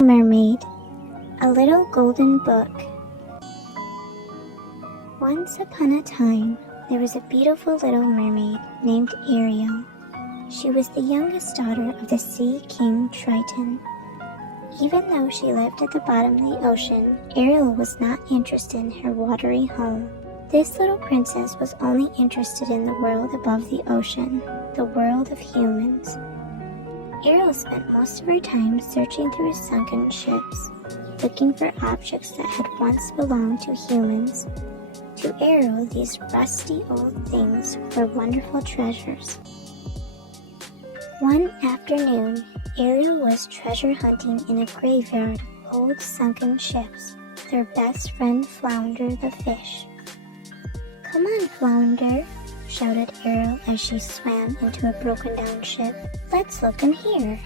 Mermaid, a little golden book. Once upon a time, there was a beautiful little mermaid named Ariel. She was the youngest daughter of the Sea King Triton. Even though she lived at the bottom of the ocean, Ariel was not interested in her watery home. This little princess was only interested in the world above the ocean, the world of humans. Ariel spent most of her time searching through sunken ships, looking for objects that had once belonged to humans. To Ariel, these rusty old things were wonderful treasures. One afternoon, Ariel was treasure hunting in a graveyard of old sunken ships with her best friend Flounder the fish. "Come on, Flounder," shouted Ariel as she swam into a broken-down ship. "Let's look in here."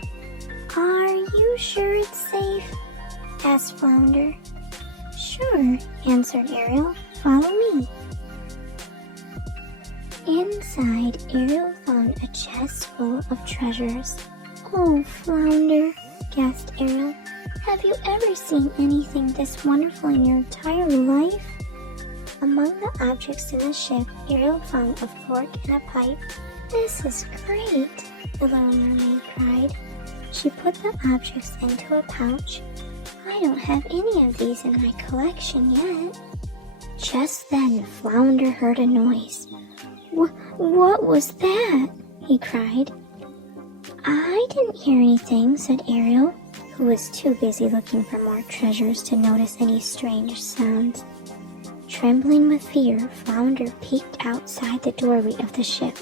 "Are you sure it's safe?" asked Flounder. "Sure," answered Ariel. "Follow me." Inside, Ariel found a chest full of treasures. "Oh, Flounder," gasped Ariel, "have you ever seen anything this wonderful in your entire life?" Among the objects in the ship, Ariel found a fork and a pipe. "This is great," the little mermaid cried. She put the objects into a pouch. "I don't have any of these in my collection yet." Just then, Flounder heard a noise. What was that?" he cried. "I didn't hear anything," said Ariel, who was too busy looking for more treasures to notice any strange sounds. Trembling with fear, Flounder peeked outside the doorway of the ship.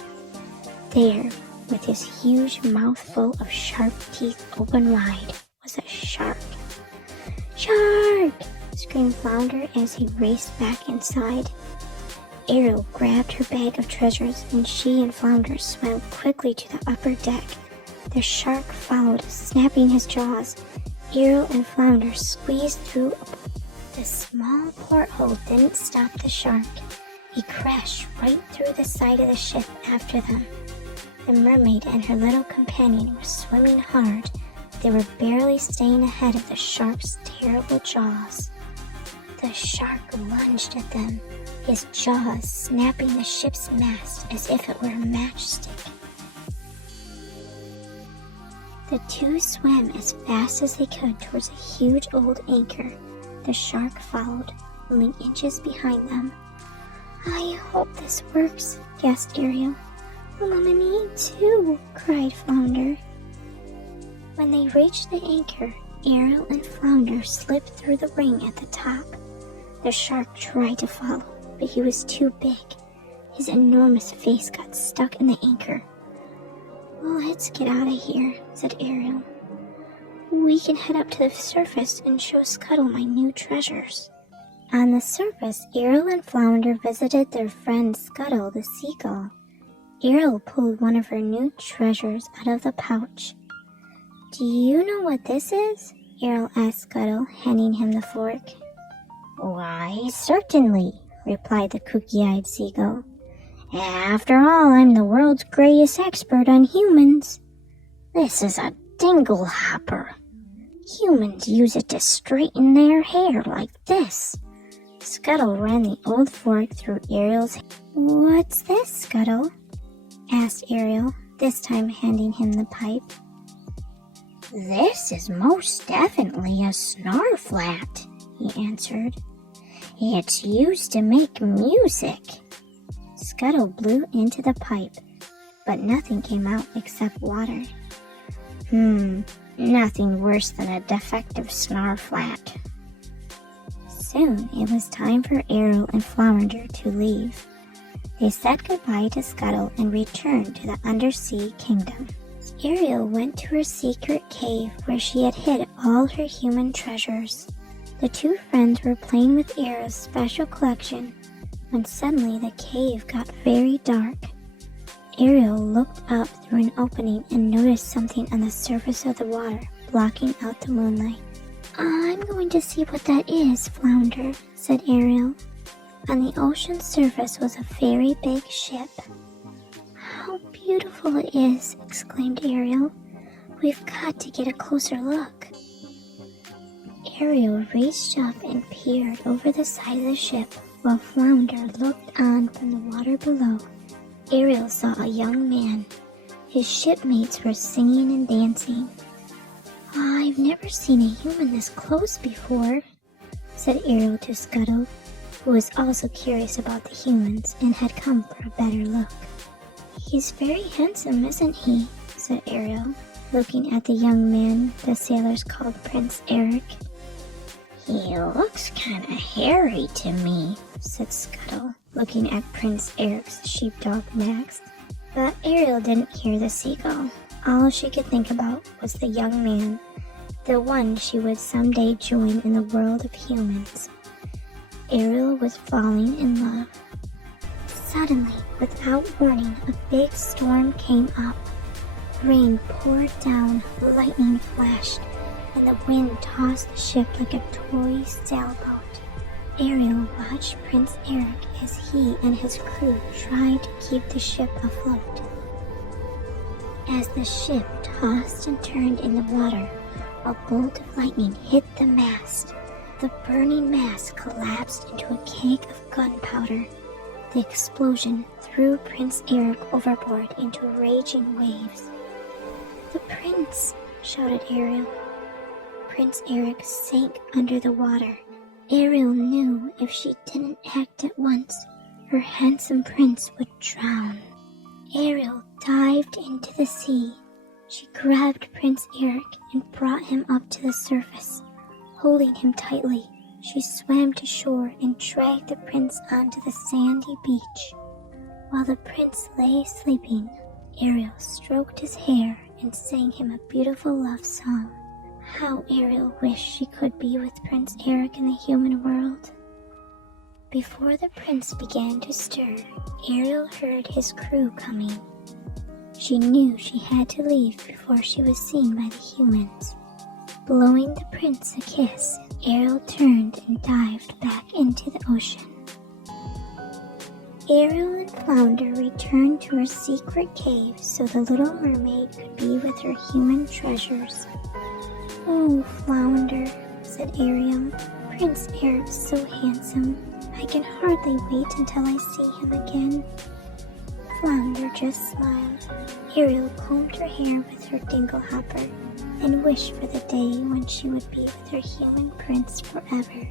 There, with his huge mouth full of sharp teeth open wide, was a shark. "Shark!" screamed Flounder as he raced back inside. Ariel grabbed her bag of treasures, and she and Flounder swam quickly to the upper deck. The shark followed, snapping his jaws. Ariel and Flounder squeezed through. The small porthole didn't stop the shark. He crashed right through the side of the ship after them. The mermaid and her little companion were swimming hard. They were barely staying ahead of the shark's terrible jaws. The shark lunged at them, his jaws snapping the ship's mast as if it were a matchstick. The two swam as fast as they could towards a huge old anchor. The shark followed, only inches behind them. "I hope this works," gasped Ariel. "Me too," cried Flounder. When they reached the anchor, Ariel and Flounder slipped through the ring at the top. The shark tried to follow, but he was too big. His enormous face got stuck in the anchor. "Let's get out of here," said Ariel. "We can head up to the surface and show Scuttle my new treasures." On the surface, Ariel and Flounder visited their friend Scuttle the seagull. Ariel pulled one of her new treasures out of the pouch. "Do you know what this is?" Ariel asked Scuttle, handing him the fork. "Why, certainly," replied the kooky-eyed seagull. "After all, I'm the world's greatest expert on humans. This is a dingle hopper. Humans use it to straighten their hair like this." Scuttle ran the old fork through Ariel's hair. "What's this, Scuttle?" asked Ariel, this time handing him the pipe. "This is most definitely a snarflat," he answered. "It's used to make music." Scuttle blew into the pipe, but nothing came out except water. Nothing worse than a defective snarflat." Soon it was time for Ariel and Flounder to leave. They said goodbye to Scuttle and returned to the undersea kingdom. Ariel went to her secret cave where she had hid all her human treasures. The two friends were playing with Ariel's special collection when suddenly the cave got very dark. Ariel looked up through an opening and noticed something on the surface of the water, blocking out the moonlight. "I'm going to see what that is, Flounder," said Ariel. On the ocean surface was a very big ship. "How beautiful it is," exclaimed Ariel. "We've got to get a closer look." Ariel reached up and peered over the side of the ship while Flounder looked on from the water below. Ariel saw a young man. His shipmates were singing and dancing. "I've never seen a human this close before," said Ariel to Scuttle, who was also curious about the humans and had come for a better look. "He's very handsome, isn't he?" said Ariel, looking at the young man the sailors called Prince Eric. "He looks kinda hairy to me," said Scuttle, looking at Prince Eric's sheepdog Max. But Ariel didn't hear the seagull. All she could think about was the young man, the one she would someday join in the world of humans. Ariel was falling in love. Suddenly, without warning, a big storm came up. Rain poured down, lightning flashed, and the wind tossed the ship like a toy sailboat. Ariel watched Prince Eric as he and his crew tried to keep the ship afloat. As the ship tossed and turned in the water, a bolt of lightning hit the mast. The burning mast collapsed into a cake of gunpowder. The explosion threw Prince Eric overboard into raging waves. "The prince!" shouted Ariel. Prince Eric sank under the water. Ariel knew if she didn't act at once, her handsome prince would drown. Ariel dived into the sea. She grabbed Prince Eric and brought him up to the surface. Holding him tightly, she swam to shore and dragged the prince onto the sandy beach. While the prince lay sleeping, Ariel stroked his hair and sang him a beautiful love song. How Ariel wished she could be with Prince Eric in the human world. Before the prince began to stir, Ariel heard his crew coming. She knew she had to leave before she was seen by the humans. Blowing the prince a kiss, Ariel turned and dived back into the ocean. Ariel and Flounder returned to her secret cave so the little mermaid could be with her human treasures. "Oh, Flounder," said Ariel, "Prince Eric's so handsome. I can hardly wait until I see him again." Flounder just smiled. Ariel combed her hair with her dinglehopper and wished for the day when she would be with her human prince forever.